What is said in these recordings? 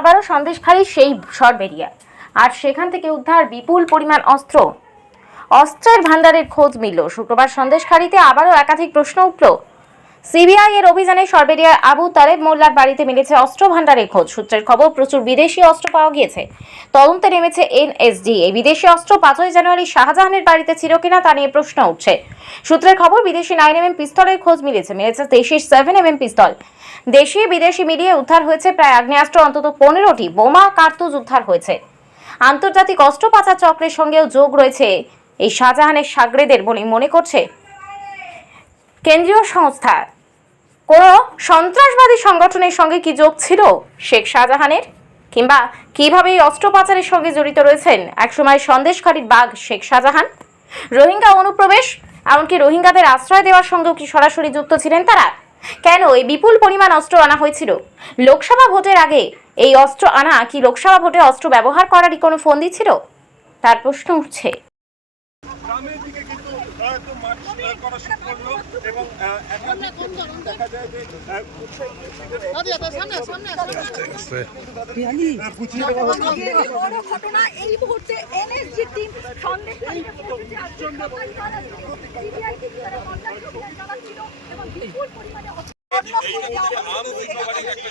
আবারও সন্দেশখালী সেই সরবেরিয়া আর সেখান থেকে উদ্ধার বিপুল পরিমাণ অস্ত্র। অস্ত্রের ভান্ডারের খোঁজ মিলল। শুক্রবার সন্দেশখালীতে আবারও একাধিক প্রশ্ন উঠল। সিবিআই এর অভিযানে সরবেরিয়ার আবু তালেব মোল্লার বাড়িতে মিলেছে অস্ত্র ভান্ডারের খোঁজ। সূত্রের খবর, প্রচুর বিদেশি অস্ত্র পাওয়া গিয়েছে। তদন্তে নেমেছে এনএসডি। এই বিদেশি অস্ত্র পাঁচই জানুয়ারি শাহজাহানের বাড়িতে ছিল কিনা তা নিয়ে প্রশ্ন উঠছে। সূত্রের খবর, বিদেশি নাইন এম পিস্তলের খোঁজ মিলেছে। মিলেছে দেশি সেভেন এম পিস্তল। দেশি বিদেশি মিলিয়ে উদ্ধার হয়েছে প্রায় আগ্নেয়াস্ত্র, অন্তত পনেরোটি বোমা, কার্তুজ উদ্ধার হয়েছে। আন্তর্জাতিক অস্ত্র পাচার চক্রের সঙ্গেও যোগ রয়েছে এই শাহজাহানের সাগরেদের বলে মনে করছে কেন্দ্রীয় সংস্থা। কোন সন্ত্রাসবাদী সংগঠনের সঙ্গে কি যোগ ছিল শেখ শাহজাহানের? কিংবা কীভাবে এই অস্ত্র পাচারের সঙ্গে জড়িত রয়েছেন একসময় সন্দেশখালীর বাঘ শেখ শাহজাহান? রোহিঙ্গা অনুপ্রবেশ, এমনকি রোহিঙ্গাদের আশ্রয় দেওয়ার সঙ্গেও কি সরাসরি যুক্ত ছিলেন তারা? কেন এই বিপুল পরিমাণ অস্ত্র আনা হয়েছিল? লোকসভা ভোটের আগে এই অস্ত্র আনা কি লোকসভা ভোটে অস্ত্র ব্যবহার করারই কোনো ফোন দিচ্ছিল তার প্রশ্ন উঠছে। ঘটনা এই মুহূর্তে এনএসজি টিম চালাচ্ছিল এবং বিপুল পরিমাণে অস্ত্র এই মুহূর্তে আম ঐক্যবাদীর একটা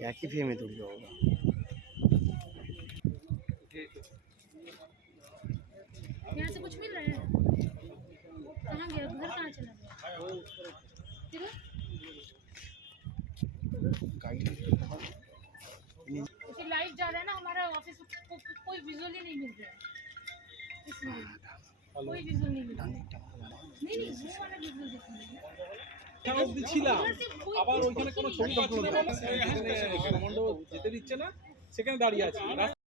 क्या कि फ़ी में दूर होगा यहाँ से कुछ मिल रहा है? कहाँ गया? घर कहाँ चला गया? लाइट जा रहा है ना हमारा ऑफ़िस को, कोई विजुअल ही नहीं मिल रहा है। कोई विजुअल नहीं मिल रहा नहीं नहीं वो वाला विजुअल दिख रहा है অবধি ছিলাম আবার ওইখানে কোনো ছবি পাচ্ছি না কমান্ডো যেতে দিচ্ছে না সেখানে দাঁড়িয়ে আছি